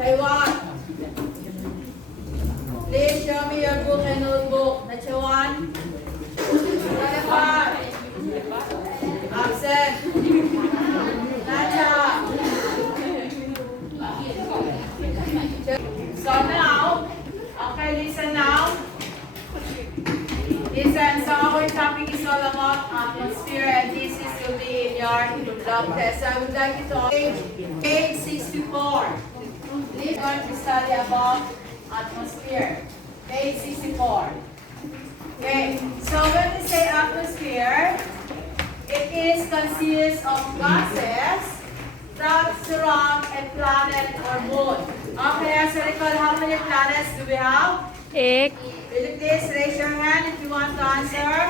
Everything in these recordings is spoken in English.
Say what? Please show me your book and notebook. That's your one. Absent. Nacha. So now, okay, listen now. Listen, so our topic is all about atmosphere, and this will be in your lab test. So I would like you to page 64. Please learn to study about atmosphere. Page 64. Okay, so when we say atmosphere, it is consists of gases that surround a planet or moon. Okay, so recall how many planets do we have? 8. Will you please raise your hand if you want to answer?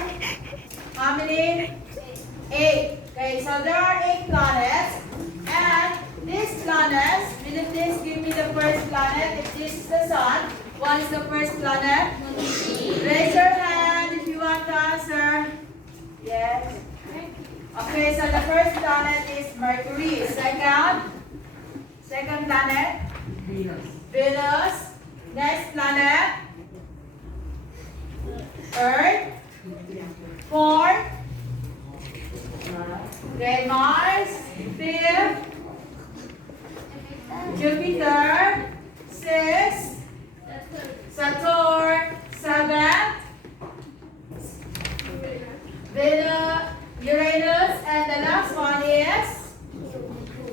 How many? 8. Okay, so there are 8 planets. And these planets, will you please give me the first planet? If this is the sun, what is the first planet? Raise your hand if you want to answer. Yes. Okay, so the first planet is Mercury. Second planet? Venus. Next planet? Earth. 4. Okay, Mars. 5th. Jupiter. 6. Saturn. 7th. Venus. Uranus. And the last one is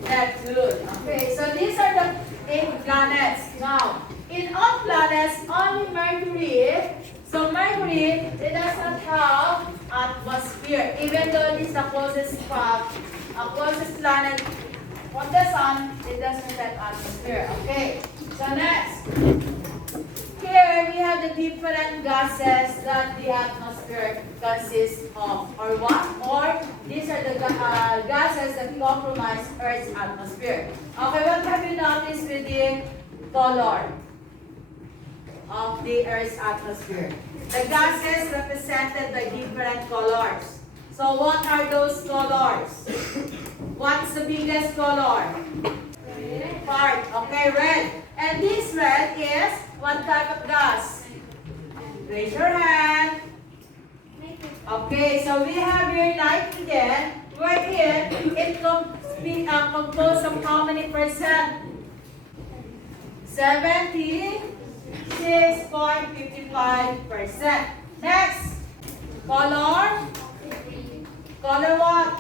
Neptune. Okay, so these are the 8 planets. Now, in all planets, only Mercury. So Mercury, it does not have atmosphere, even though it is the closest planet on the sun. It doesn't have atmosphere. Okay. So next, here we have the different gases that the atmosphere consists of, or what? Or these are the gases that comprise Earth's atmosphere. Okay, what have you noticed with the color of the Earth's atmosphere? The gases represented by different colors. So what are those colors? What's the biggest color? Red. Part. Okay, red. And this red is what type of gas? Raise your hand. Okay, so we have here nitrogen, wherein it composed of how many percent? 76.55%. Next, color. Color what?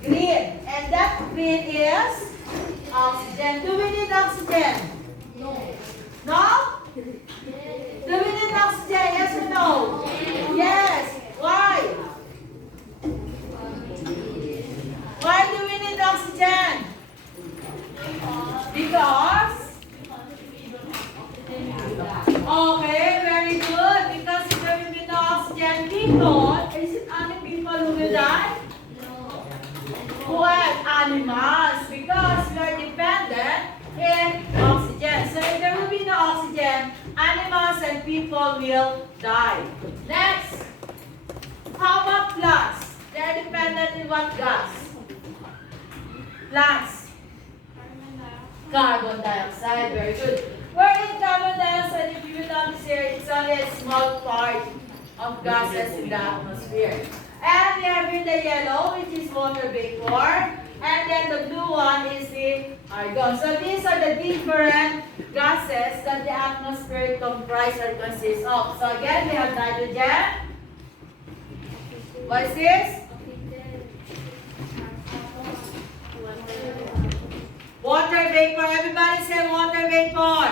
Green. And that green is oxygen. Do we need oxygen? No. No? Do we need oxygen? Yes or no? Yes. Why? Why do we need oxygen? Because? Okay, very good. Because if there will be no oxygen, people, is it only people who will die? What? Animals. Because we are dependent in oxygen. So if there will be no oxygen, animals and people will die. Next. How about plants? They are dependent in what gas? Plants. Carbon dioxide. Very good. Where in carbon dioxide, if you will notice here, it's only a small part of gases in the atmosphere. And we have here the yellow, which is water vapor. And then the blue one is the argon. So these are the different gases that the atmosphere comprises or consists of. So again, we have nitrogen. What is this? Water vapor. Everybody say water vapor.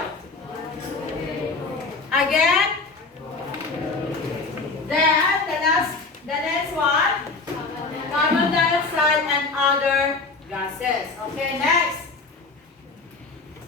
Again. Then the next one, carbon dioxide and other gases. Okay, next.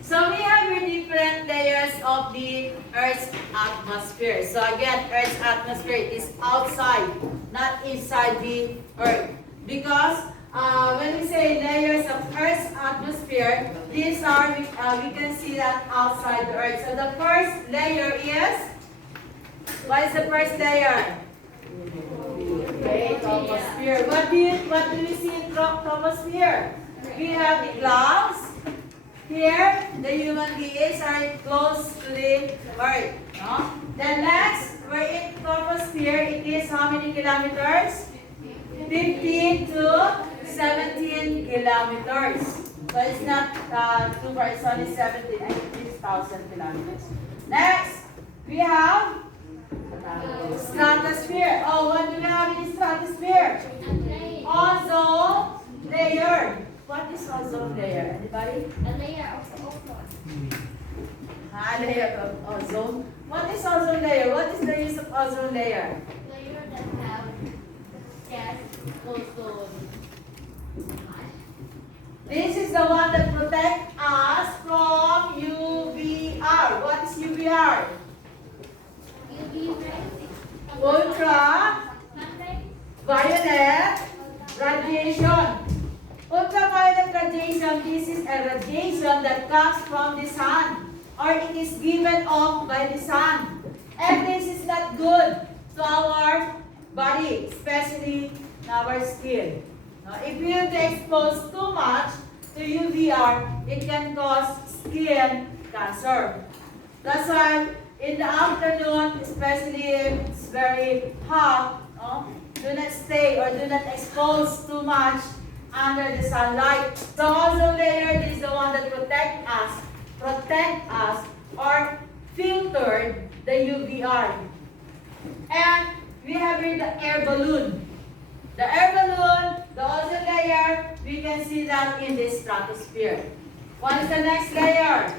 So we have here different layers of the Earth's atmosphere. So again, Earth's atmosphere is outside, not inside the Earth. Because when we say layers of Earth's atmosphere, these are, we can see that outside the Earth. So the first layer is, what is the first layer? Okay, troposphere. What do you see in troposphere? We have the clouds, here, the human beings are close to the Earth. No? Then next, we're in troposphere. It is how many kilometers? 15 to 17 kilometers. So it's not too far, it's only 17, I think it's 1,000 kilometers. Next, we have stratosphere. Oh, what do we have in the stratosphere? Ozone layer. What is ozone layer? Anybody? A layer of ozone. Layer of ozone. What is ozone layer? What is the use of ozone layer? Layer that have gas ozone. This is the one that protects us from UVR. What is UVR? UV rays. Ultraviolet radiation. Ultraviolet radiation, this is a radiation that comes from the sun, or it is given off by the sun. And this is not good to our body, especially our skin. Now, if we are exposed too much to UVR, it can cause skin cancer. That's why in the afternoon, especially if it's very hot, do not stay or do not expose too much under the sunlight. The ozone layer is the one that protect us or filtered the UVR. And we have here the air balloon. The air balloon, the ozone layer, we can see that in the stratosphere. What is the next layer?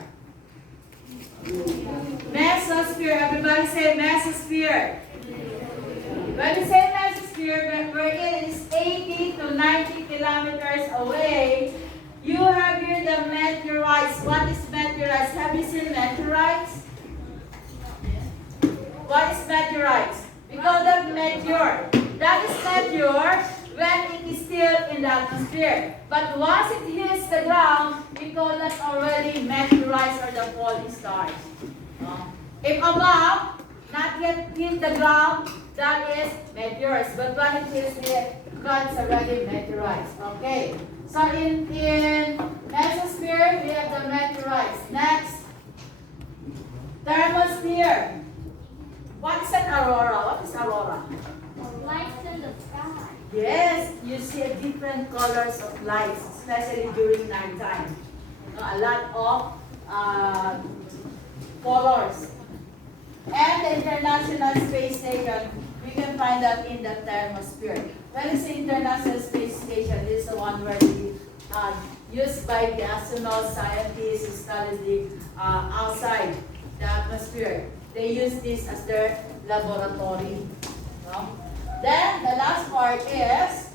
Mesosphere. Everybody say mesosphere. When we say mesosphere, where it is 80 to 90 kilometers away, you have here the meteorites. What is meteorites? Have you seen meteorites? What is meteorites? We call them meteor. That is meteor when it is still in the atmosphere. But once it hits the ground, we call that already meteorites or the falling stars. If above, not yet hit the ground, that is meteors. But when it hits the ground, it's already meteorites. Okay. So in mesosphere, we have the meteorites. Next, thermosphere. What is an aurora? What is aurora? Lights in the sky. Yes, you see different colors of lights, especially during nighttime. A lot of colors. And the International Space Station, we can find that in the thermosphere. When it's the International Space Station, this is the one where used by the astronauts, scientists who study the outside the atmosphere. They use this as their laboratory. Then the last part is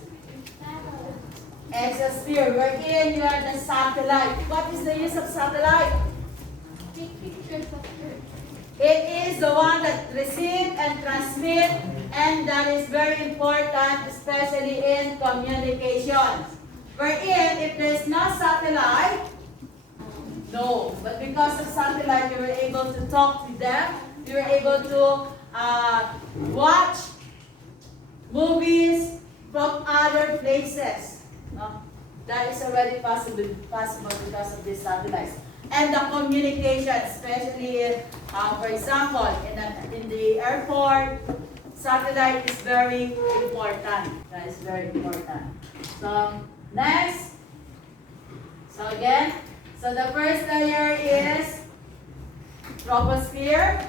exosphere, wherein you are the satellite. What is the use of satellite? Take pictures of Earth. It is the one that receive and transmit, and that is very important, especially in communications. Wherein, if there is no satellite, no. But because of satellite, you were able to talk with them. You were able to watch movies from other places. That is already possible because of these satellites. And the communication, especially, for example, in the airport, satellite is very important. That is very important. So, next. So again, so the first layer is troposphere.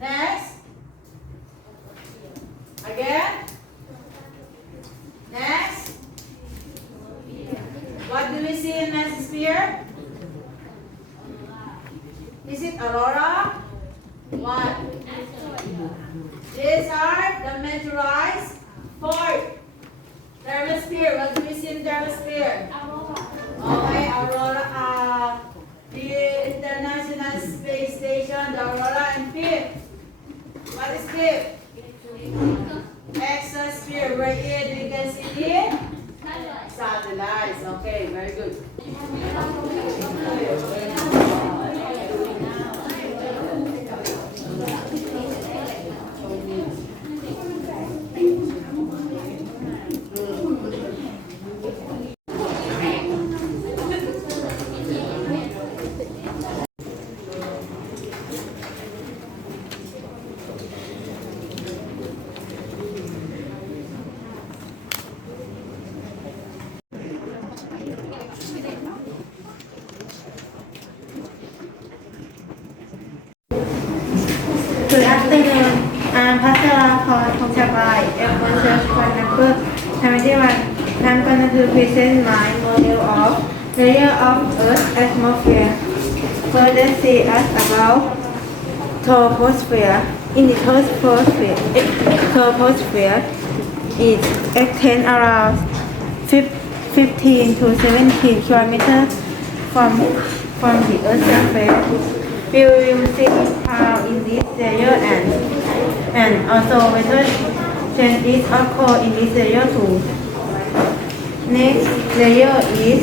Next. Again. Next. What do we see in mesosphere? Is it aurora? What? These are the meteorites. Fourth. Thermosphere. What do we see in thermosphere? Okay, aurora. The International Space Station, the aurora, and fifth. What is fifth? Exosphere, wherein we can see the satellites. Okay, very good. พัชราพรคงสบาย F1 Search for Number 71 I'm gonna to present my model of layer of Earth atmosphere. First, let's see us about troposphere. In the troposphere is extend around 15 to 17 kilometers from the Earth's surface. We will see how in this layer and also whether changes occur in this layer too. Next layer is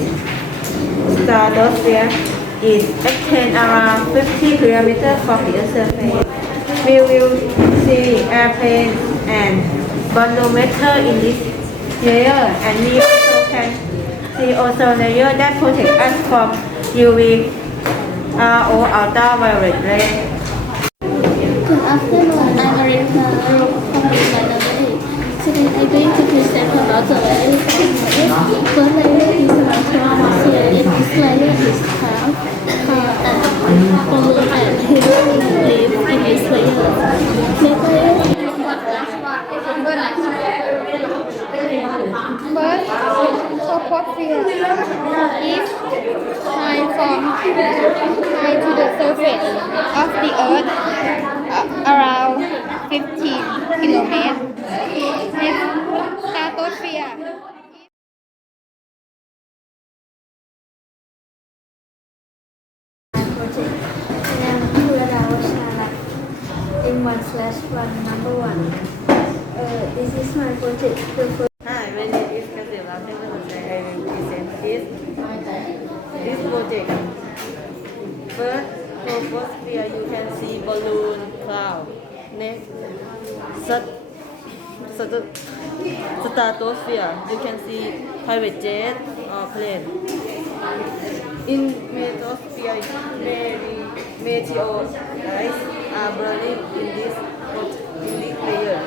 stratosphere. It extends around 50 kilometers from the Earth's surface. We will see airplanes and bolometer in this layer, and we also can see ozone layer that protect us from UV or ultraviolet rays. Good afternoon, I'm Marina Rook from University. Today I'm going to present about the layer of Earth. First layer is the atmosphere. This layer is cloud, and pollution and humans live in this layer. Next layer is First, troposphere is high to the surface of the Earth, around 15 kilometers. Next, stratosphere. Project. I am Purada Washala, M1/1 number 1. This is my project. Hi, my name is Kasila. I will present this project. First, troposphere, you can see balloon, cloud. Next, stratosphere, you can see private jet or plane. In mesosphere, meteorites are burning in this layer.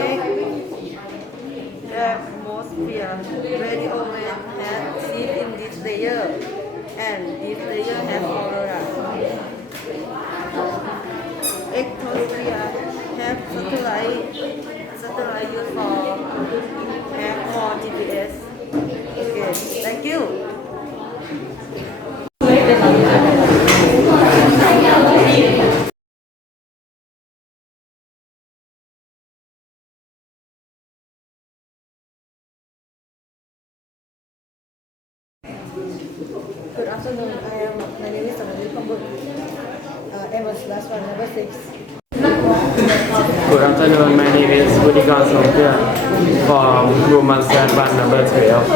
Next, atmosphere, radio waves have seep in this layer, and this layer has aurora. Ectosphere have satellite used for GPS. Okay, thank you. Good afternoon. My name is Samantha Pambuk. M1/1 number 6. Good afternoon, my name is Budigan Songpya from Roman Set 1 number 12.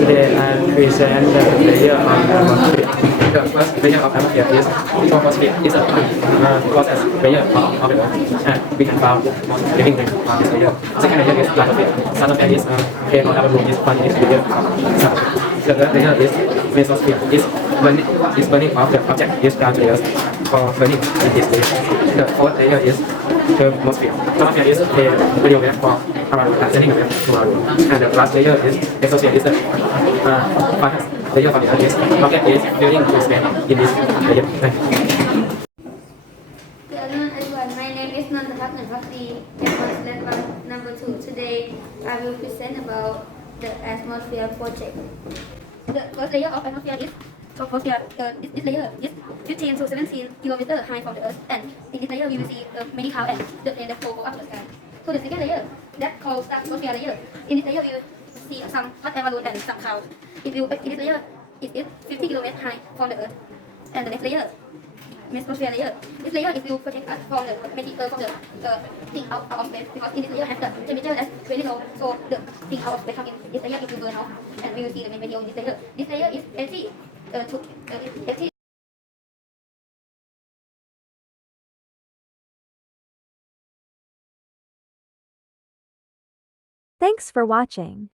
Today I present the layer of atmosphere. The first layer of atmosphere is troposphere. It's a process layer of the Earth, and we can found living things on this layer. Second layer is stratosphere. Stratosphere is a plane or room is one in this layer. The third layer is mesosphere. Is burning of the object is down to the Earth for burning in this layer. The fourth layer is thermosphere. Thermosphere is a radio wave for around sending a wave to our room. And the last layer is exosphere. Is the finest layer of the Earth. Is rocket is filling to space in this layer. Thank you. Good afternoon, everyone. My name is Nandapat Nanpakdi, M1/1 number 2. Today, I will present about the atmosphere project. The first layer of atmosphere is troposphere. This layer is 15 to 17 kilometers high from the Earth, and in this layer we will see many clouds and the plane that go up to the sky. So the second layer, that called stratosphere layer. In this layer we will see some hot air balloon and some clouds. In this layer, it is 50 kilometers high from the Earth. And the next layer, mesosphere layer. This layer is will protect us from the thing out of space, because in this layer has the temperature that's very low, so the thing out of space coming in this layer it will burn out, and we will see the main video in this layer. This layer is 80. Thanks for watching.